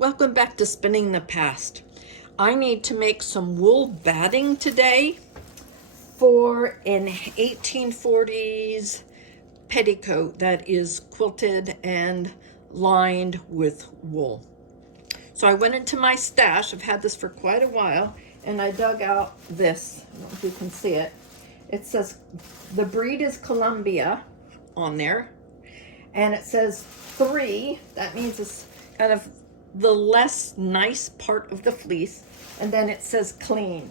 Welcome back to Spinning the Past. I need to make some wool batting today for an 1840s petticoat that is quilted and lined with wool. So I went into my stash. I've had this for quite a while, and I dug out this. I don't know if you can see it. It says the breed is Columbia on there, and it says 3. That means it's kind of the less nice part of the fleece, and then it says clean.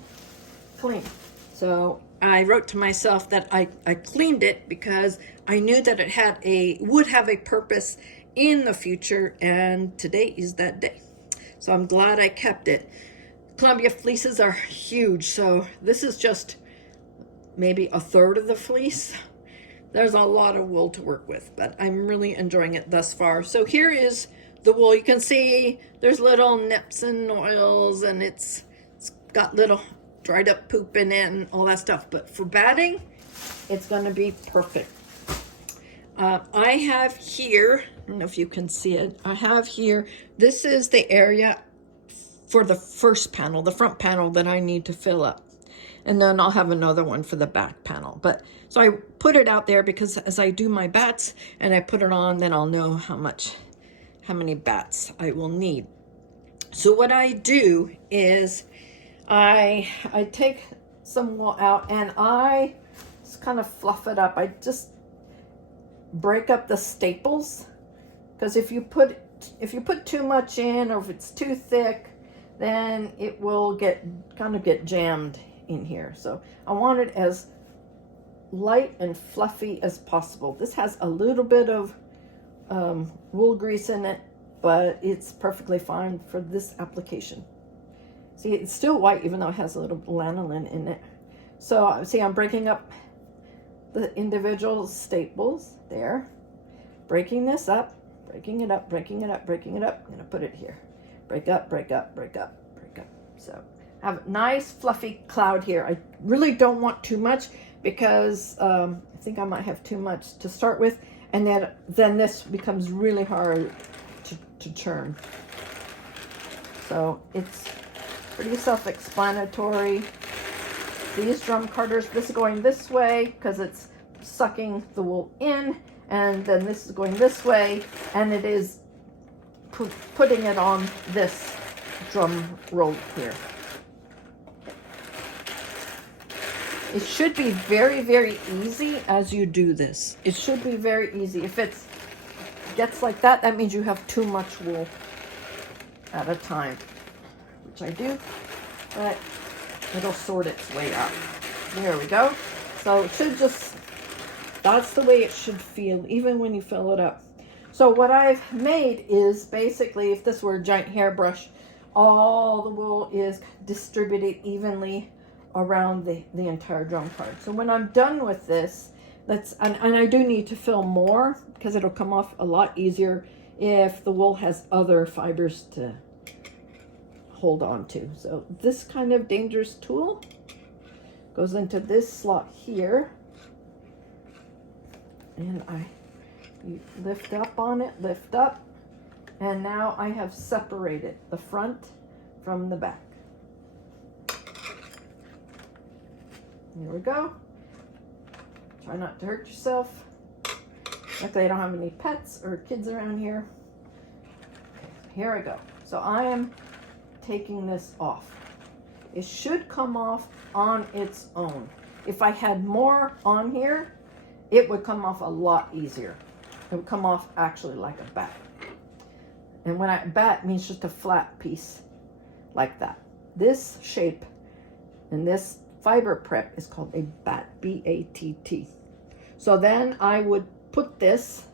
So I wrote to myself that I cleaned it because I knew that it would have a purpose in the future, and today is that day. So I'm glad I kept it. Columbia fleeces are huge, so this is just maybe a third of the fleece. There's a lot of wool to work with, but I'm really enjoying it thus far. So here is the wool. You can see there's little nips and oils, and it's got little dried up poop in it and all that stuff. But for batting, it's going to be perfect. I have here, I don't know if you can see it, I have here, this is the area for the first panel, the front panel that I need to fill up. And then I'll have another one for the back panel. But so I put it out there because as I do my bats and I put it on, then I'll know how many bats I will need. So what I do is I take some wool out and I just kind of fluff it up. I just break up the staples, because if you put too much in, or if it's too thick, then it will get jammed in here. So I want it as light and fluffy as possible. This has a little bit of wool grease in it, but it's perfectly fine for this application. See, it's still white even though it has a little lanolin in it. So see, I'm breaking up the individual staples there, breaking this up, breaking it up, breaking it up, breaking it up. I'm gonna put it here. Break up, break up, break up, break up. So I have a nice fluffy cloud here. I really don't want too much because I think I might have too much to start with, and then this becomes really hard to churn. So it's pretty self-explanatory. These drum carders, this is going this way because it's sucking the wool in, and then this is going this way, and it is putting it on this drum roll here. It should be very, very easy as you do this. It should be very easy. If it gets like that, that means you have too much wool at a time, which I do, but it'll sort its way out. There we go. So it should just, that's the way it should feel, even when you fill it up. So what I've made is basically, if this were a giant hairbrush, all the wool is distributed evenly around the entire drum card. So when I'm done with this, and I do need to fill more because it'll come off a lot easier if the wool has other fibers to hold on to. So this kind of dangerous tool goes into this slot here, and you lift up on it, lift up, and now I have separated the front from the back. Here we go. Try not to hurt yourself. Luckily I don't have any pets or kids around here. Okay, here I go. So I am taking this off. It should come off on its own. If I had more on here, it would come off a lot easier. It would come off actually like a bat. And when bat means just a flat piece like that. This shape and this fiber prep is called a batt, B-A-T-T. So then I would put this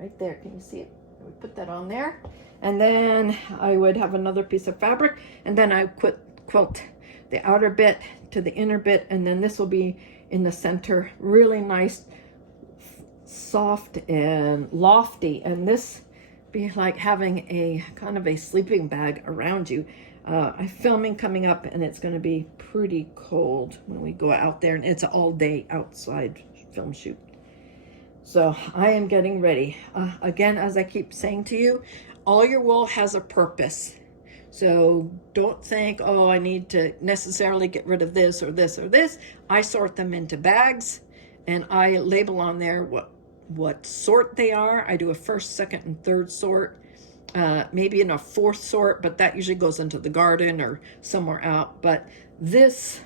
right there. Can you see it? I would put that on there. And then I would have another piece of fabric, and then I quilt the outer bit to the inner bit, and then this will be in the center, really nice, soft and lofty, and this be like having a kind of a sleeping bag around you. I'm filming coming up, and it's going to be pretty cold when we go out there, and it's an all-day outside film shoot. So I am getting ready. Again, as I keep saying to you, all your wool has a purpose. So don't think, oh, I need to necessarily get rid of this or this or this. I sort them into bags and I label on there what sort they are. I do a first, second, and third sort, maybe in a fourth sort, but that usually goes into the garden or somewhere out. But this,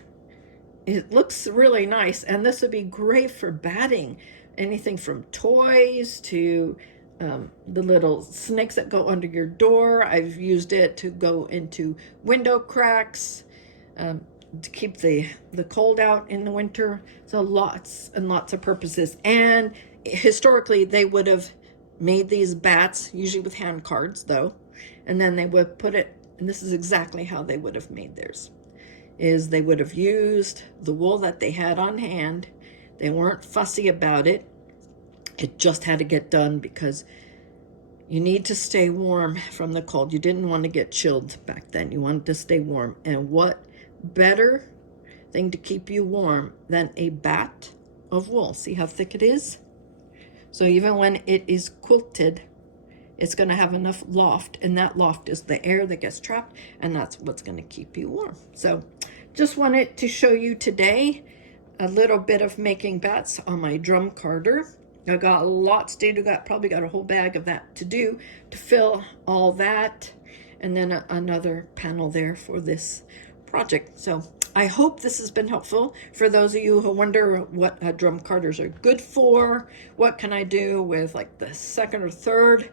it looks really nice, and this would be great for batting. Anything from toys to the little snakes that go under your door. I've used it to go into window cracks, to keep the cold out in the winter. So lots and lots of purposes. And historically, they would have made these bats, usually with hand cards though, and then they would put it, and this is exactly how they would have made theirs, is they would have used the wool that they had on hand. They weren't fussy about it. It just had to get done because you need to stay warm from the cold. You didn't want to get chilled back then. You wanted to stay warm. And what better thing to keep you warm than a bat of wool? See how thick it is? So even when it is quilted, it's going to have enough loft, and that loft is the air that gets trapped, and that's what's going to keep you warm. So just wanted to show you today a little bit of making bats on my drum carder. I got lots to do. Probably got a whole bag of that to do to fill all that, and then another panel there for this project. So I hope this has been helpful for those of you who wonder what drum carders are good for. What can I do with like the second or third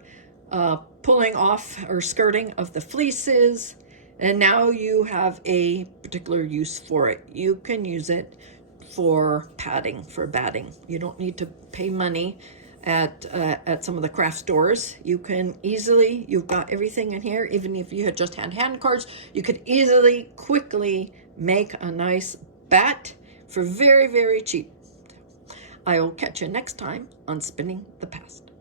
pulling off or skirting of the fleeces? And now you have a particular use for it. You can use it for padding, for batting. You don't need to pay money at some of the craft stores. You can easily, you've got everything in here. Even if you had just had hand cards, you could easily, quickly make a nice bat for very, very cheap. I will catch you next time on Spinning the Past.